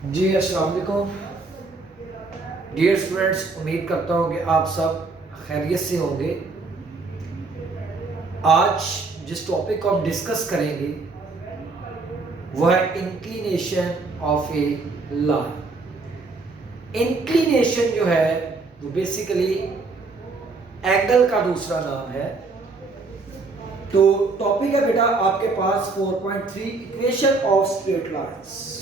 जी अस्सलाम वालेकुम dear students, उम्मीद करता हूँ कि आप सब खैरियत से होंगे। आज जिस टॉपिक को हम डिस्कस करेंगे वह है inclination of a line. Inclination जो है वो बेसिकली एंगल का दूसरा नाम है। तो टॉपिक है बेटा आपके पास 4.3 equation of straight lines.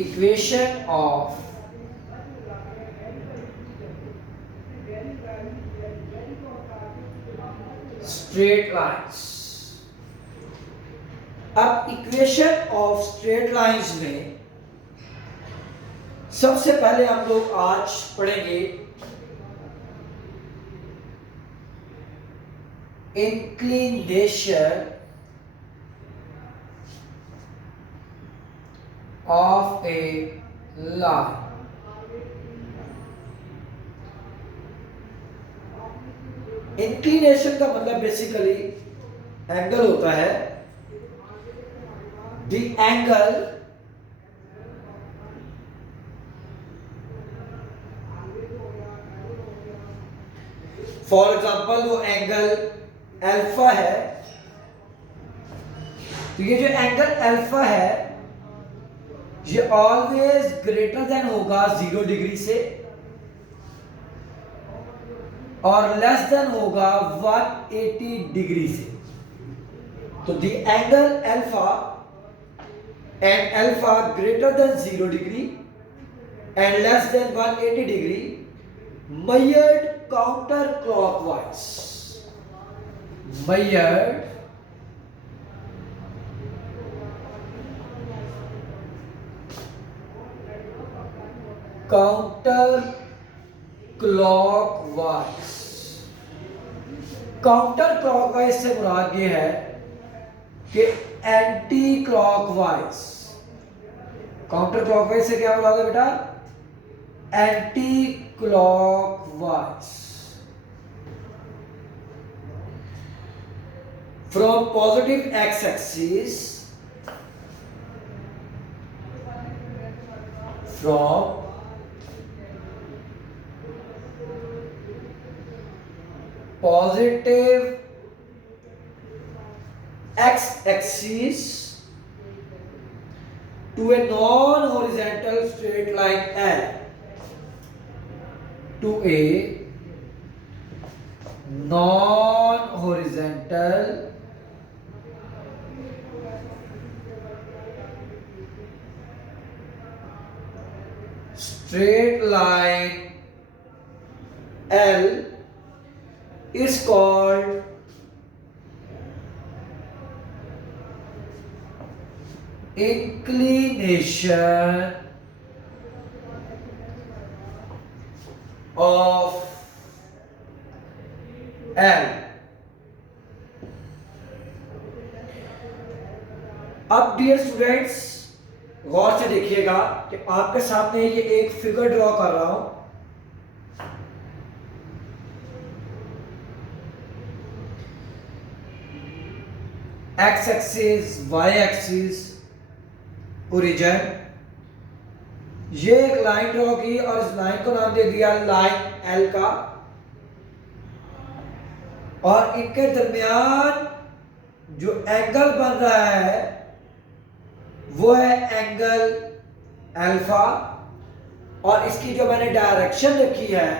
Equation of straight lines. अब इक्वेशन ऑफ स्ट्रेट लाइंस में सबसे पहले हम लोग आज पढ़ेंगे inclination of a line. Inclination का मतलब बेसिकली एंगल होता है। द एंगल फॉर एग्जांपल वो एंगल अल्फा है, तो ये जो एंगल अल्फा है ये ऑलवेज ग्रेटर देन होगा 0 डिग्री से और लेस देन होगा 180 डिग्री से। तो the angle alpha and alpha greater than 0 degree and less than 180 degree measured counterclockwise, measured counterclockwise। Counter से मुराद ये है कि एंटी क्लॉकवाइज। काउंटर क्लॉकवाइज से क्या मुराद है बेटा? Anti clockwise. From positive X axis, from positive x-axis to a non-horizontal straight line L, to a non-horizontal straight line L is called inclination of L। अब dear students गौर से देखिएगा कि आपके सामने ये एक फिगर ड्रॉ कर रहा हूं। X axis, Y axis, origin, ये एक लाइन ड्रॉ की और इस लाइन को नाम दे दिया लाइन एल का, और इनके दरमियान जो एंगल बन रहा है वो है एंगल अल्फा, और इसकी जो मैंने डायरेक्शन रखी है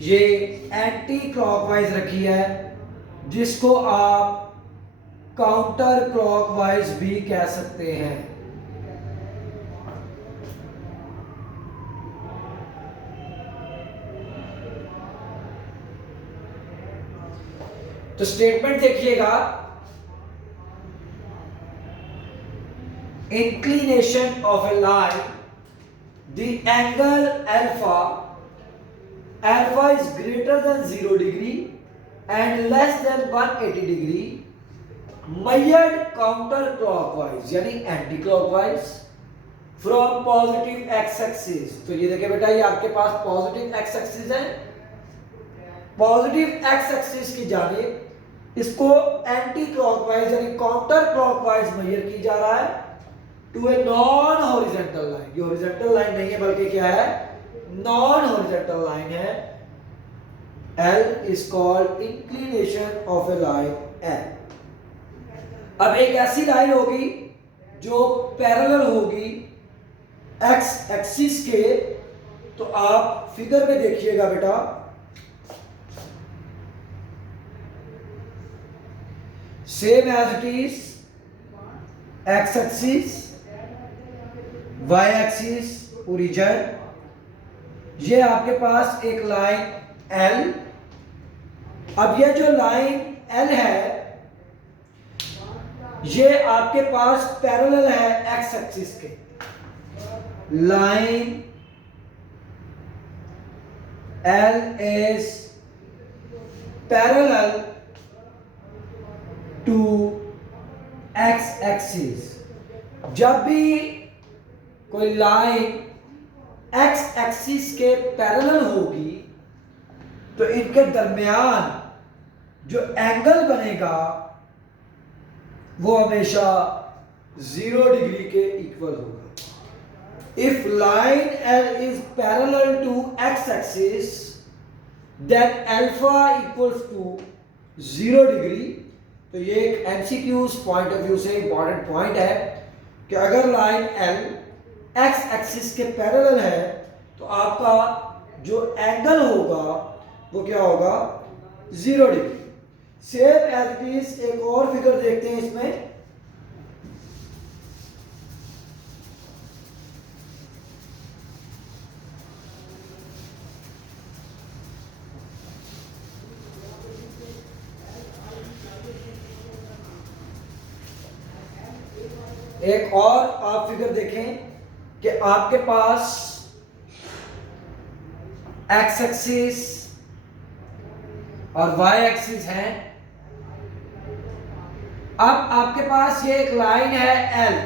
ये एंटी क्लॉकवाइज रखी है, जिसको आप काउंटर क्लॉकवाइज भी कह सकते हैं। तो स्टेटमेंट देखिएगा, inclination of a line, the angle alpha, alpha is greater than 0 degree and less than 180 degree, measured counter clockwise यानी anti clockwise from positive X axis. तो ये देखिए बेटा, ये आपके पास पॉजिटिव एक्स एक्सिस है पॉजिटिव एक्स एक्सिस की जानिब इसको एंटी क्लॉकवाइज यानी काउंटर क्लॉकवाइज मेजर की जा रहा है to a non horizontal line. ये हॉरिजॉन्टल लाइन नहीं है बल्कि क्या है, नॉन हॉरिजॉन्टल लाइन है। L is called inclination of a line L। अब एक ऐसी लाइन होगी जो पैरेलल होगी एक्स एक्सिस के, तो आप फिगर में देखिएगा बेटा, same as it is X axis, Y axis, origin. ये आपके पास एक लाइन L। अब ये जो लाइन L है ये आपके पास पैरेलल है एक्स एक्सिस के। Line L is parallel to x axis। जब भी कोई लाइन x एक्सिस के पैरेलल होगी तो इनके दरमियान जो एंगल बनेगा वो हमेशा 0 डिग्री के इक्वल होगा। If line L is parallel to x axis then alpha equals to 0 degree. तो ये एक MCQs पॉइंट ऑफ व्यू से इंपॉर्टेंट पॉइंट है कि अगर लाइन L x एक्सिस के पैरेलल है तो आपका जो एंगल होगा वो क्या होगा, 0 degree. Same as it is एक और फिगर देखते हैं इसमें। एक और आप फिगर देखें कि आपके पास एक्स एक्सिस और वाई एक्सिस है। अब आपके पास ये एक लाइन है L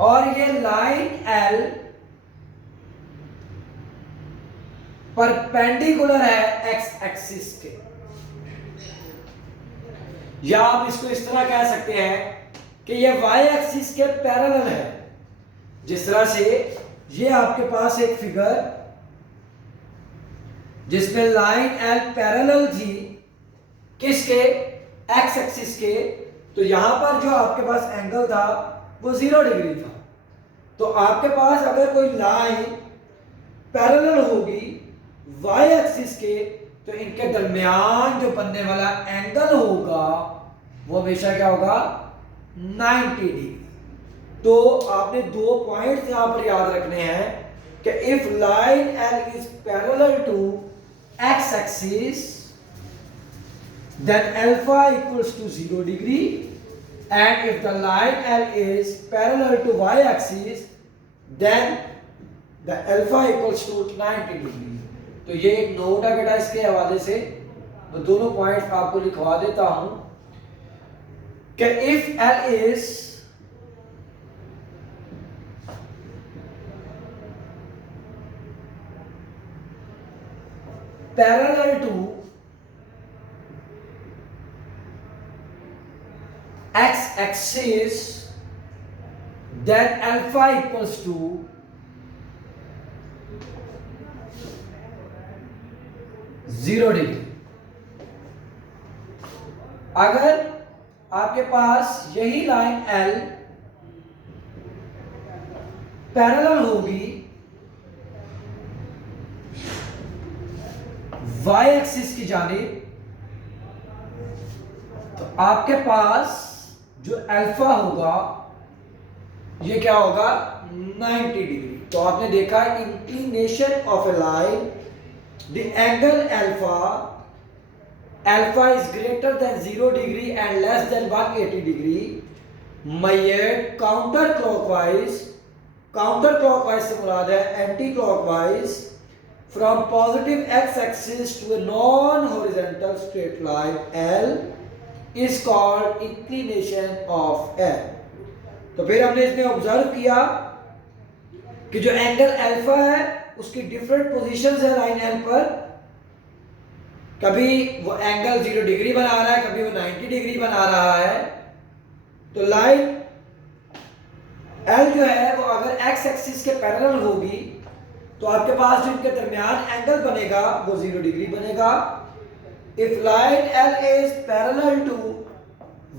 और ये लाइन L परपेंडिकुलर है एक्स एक्सिस के, या आप इसको इस तरह कह सकते हैं कि ये वाई एक्सिस के पैरेलल है। जिस तरह से ये आपके पास एक फिगर जिसमें लाइन L पैरेलल थी किसके, एक्स एक्सिस के, तो यहां पर जो आपके पास एंगल था वो 0 डिग्री था। तो आपके पास अगर कोई लाइन पैरेलल होगी वाई एक्सिस के तो इनके दरमियान जो बनने वाला एंगल होगा वो हमेशा क्या होगा, 90 डिग्री। तो आपने दो पॉइंट्स यहां पर याद रखने हैं कि if line L is parallel to x axis then alpha equals to 0 degree, and if the line L is parallel to y axis then the alpha equals to 90 degree। तो ये एक नोट है बेटा, इसके हवाले से मैं दोनों पॉइंट्स आपको लिखवा देता हूं कि if L is parallel to x axis then alpha equals to 0 degree. अगर आपके पास यही लाइन L पैरेलल होगी y एक्सिस की जानिब तो आपके पास जो अल्फा होगा ये क्या होगा, 90 डिग्री। तो आपने देखा inclination of a line, the angle alpha is greater than 0 degree and less than 180 degree measured counter clockwise. Counter clockwise से मुराद है anti clockwise from positive x axis to a non horizontal straight line L is called inclination of L। तो फिर हमने इसमें observe किया कि जो angle alpha है उसकी डिफरेंट पोजीशंस है लाइन L पर, कभी वो एंगल 0 डिग्री बना रहा है, कभी वो 90 डिग्री बना रहा है। तो लाइन एल जो है वो अगर एक्स एक्सिस के पैरेलल होगी तो आपके पास जो इनके दरमियान एंगल बनेगा वो 0 डिग्री बनेगा। If line L is parallel to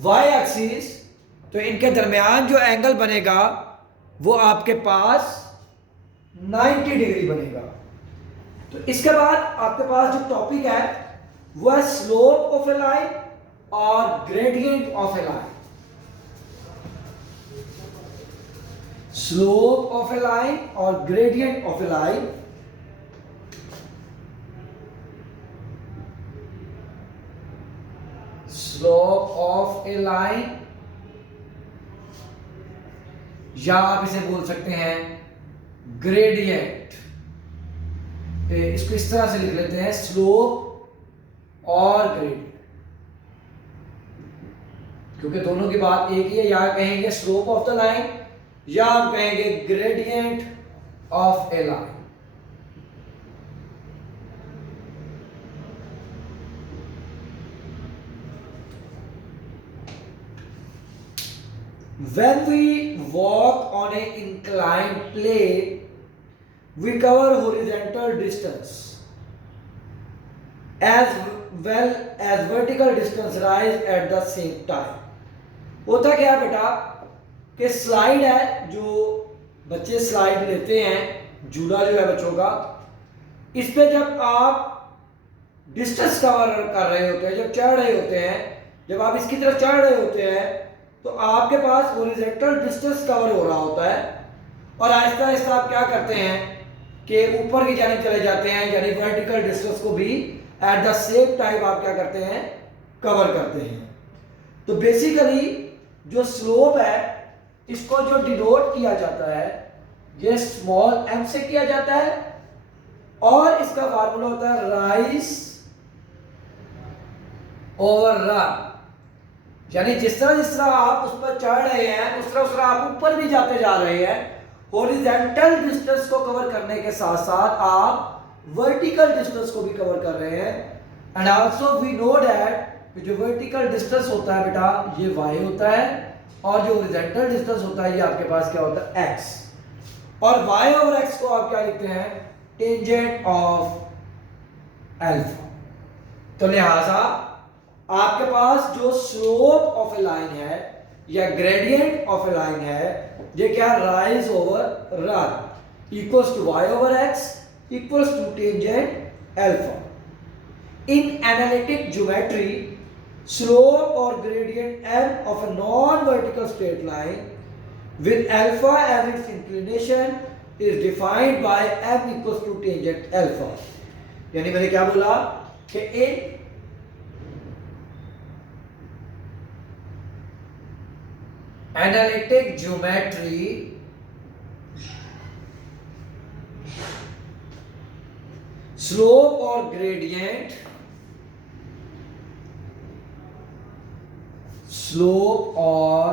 Y axis, तो इनके दरमियान जो एंगल बनेगा वो आपके पास 90 डिग्री बनेगा। तो इसके बाद आपके पास जो टॉपिक है वो है स्लोप ऑफ ए लाइन और gradient of a line. Slope of a line और gradient of a line. Slope of a line, या आप इसे बोल सकते हैं ग्रेडियंट। इसको इस तरह से लिख लेते हैं, स्लोप और ग्रेडियंट, क्योंकि दोनों की बात एक ही है। या कहेंगे स्लोप ऑफ द लाइन या हम कहेंगे gradient of a line. When we walk on an inclined plane, we cover horizontal distance as well as vertical distance rise at the same time. होता क्या है बेटा कि स्लाइड है, जो बच्चे स्लाइड लेते हैं, झूला जो है बच्चों का, इस पे जब आप डिस्टेंस कवर कर रहे होते हैं, जब चढ़ रहे होते हैं, जब आप इसकी तरफ चढ़ रहे होते हैं तो आपके पास हॉरिजॉन्टल डिस्टेंस कवर हो रहा होता है, और आहिस्ता आहिस्ता आप क्या करते हैं कि ऊपर की जानिब चले जाते हैं, यानी वर्टिकल डिस्टेंस को भी एट द सेम टाइम आप क्या करते हैं, कवर करते हैं। तो बेसिकली जो स्लोप है इसको जो डिनोट किया जाता है ये स्मॉल m से किया जाता है, और इसका फार्मूला होता है राइज ओवर रन। यानी जिस तरह आप उस पर चढ़ रहे हैं उस तरह आप ऊपर भी जाते जा रहे हैं। हॉरिजॉन्टल डिस्टेंस को कवर करने के साथ साथ आप वर्टिकल डिस्टेंस को भी कवर कर रहे हैं। And also we know that जो वर्टिकल डिस्टेंस होता है बेटा ये y होता है, और जो हॉरिजॉन्टल डिस्टेंस होता है ये आपके पास क्या होता है, x। और y ओवर x को आप क्या लिखते हैं, टेंजेंट ऑफ अल्फा। तो लिहाजा आपके पास जो स्लोप ऑफ ए लाइन है या ग्रेडियंट ऑफ ए लाइन है ये क्या, rise over run equals to y over x equals to tangent alpha. In analytic geometry slope or gradient m of a non-vertical straight line with alpha as its inclination is defined by m equals to tangent alpha। यानी मैंने क्या बोला कि इन analytic geometry slope और gradient, slope और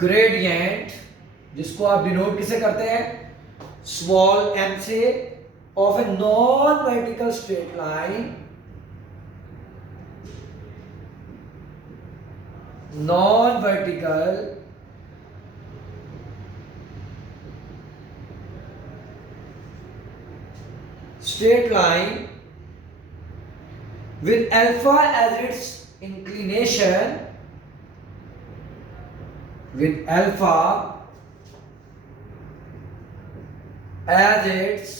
gradient जिसको आप denote किसे करते हैं, स्मॉल m से, of a non vertical straight line, non vertical straight line with alpha as its inclination, with alpha as its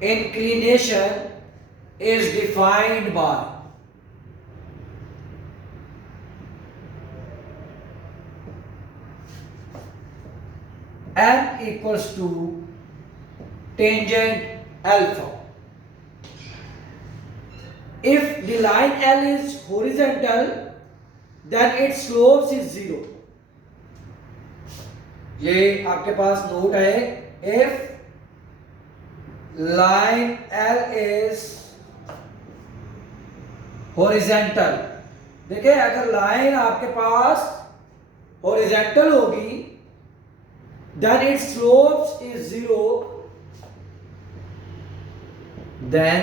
inclination is defined by m equals to tangent alpha. If the line L is horizontal, then its slopes is 0. ये आपके पास note है, if line L is horizontal, देखिए अगर line आपके पास horizontal होगी then its slopes is 0, then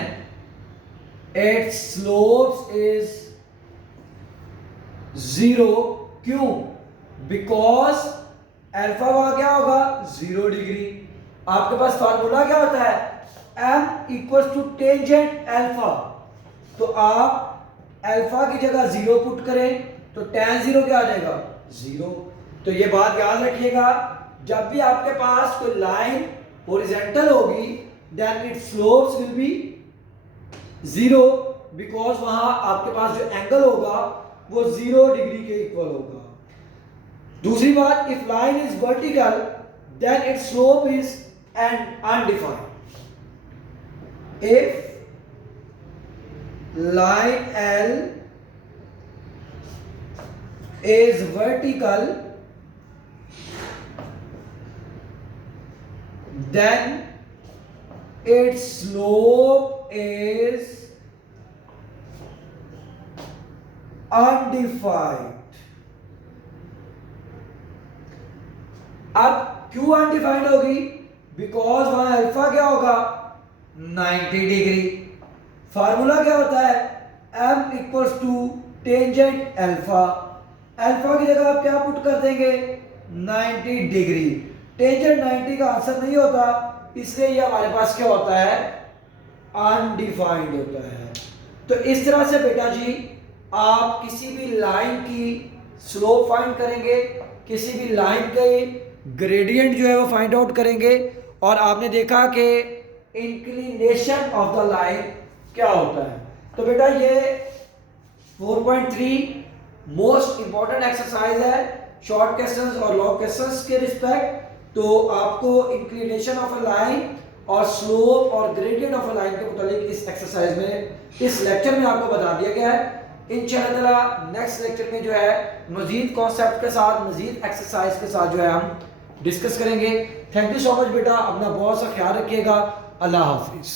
its slopes is 0. क्यों? Because alpha वहां क्या होगा 0 डिग्री। आपके पास फार्मूला क्या होता है m equal to tangent alpha, तो आप अल्फा की जगह 0 पुट करें तो tan 0 क्या आ जाएगा 0। तो ये बात याद रखिएगा, जब भी आपके पास कोई लाइन हॉरिजॉन्टल होगी then its slopes will be 0 because वहां आपके पास जो एंगल होगा वो 0 डिग्री के इक्वल होगा। दूसरी बात, if line is vertical then its slope is and undefined. If line L is vertical then its slope is undefined। अब क्यों अनडिफाइंड होगी? बिकॉज वहां अल्फा क्या होगा 90 डिग्री। फार्मूला क्या होता है m equals to tangent alpha. Alpha की जगह आप क्या पुट कर देंगे 90 डिग्री। टेंजेंट 90 का आंसर नहीं होता, इसलिए ये हमारे पास क्या होता है अनडिफाइंड होता है। तो इस तरह से बेटा जी आप किसी भी लाइन की स्लोप फाइंड करेंगे, किसी भी लाइन के ग्रेडियंट जो है वो फाइंड आउट करेंगे। और आपने देखा कि इंक्लिनेशन ऑफ द लाइन क्या होता है। तो बेटा ये 4.3 मोस्ट इंपॉर्टेंट एक्सरसाइज है शॉर्ट क्वेश्चंस और लॉन्ग क्वेश्चंस के रिस्पेक्ट। तो आपको इंक्लिनेशन ऑफ अ लाइन और स्लोप और ग्रेडियंट ऑफ अ लाइन के मुताबिक इस एक्सरसाइज में इस लेक्चर में आपको बता दिया गया है। इंशाअल्लाह नेक्स्ट लेक्चर में जो है मजीद कॉन्सेप्ट के साथ मजीद एक्सरसाइज के साथ जो है हम डिस्कस करेंगे। थैंक यू सो मच बेटा, अपना बहुत सा ख्याल रखिएगा। अल्लाह हाफिज़।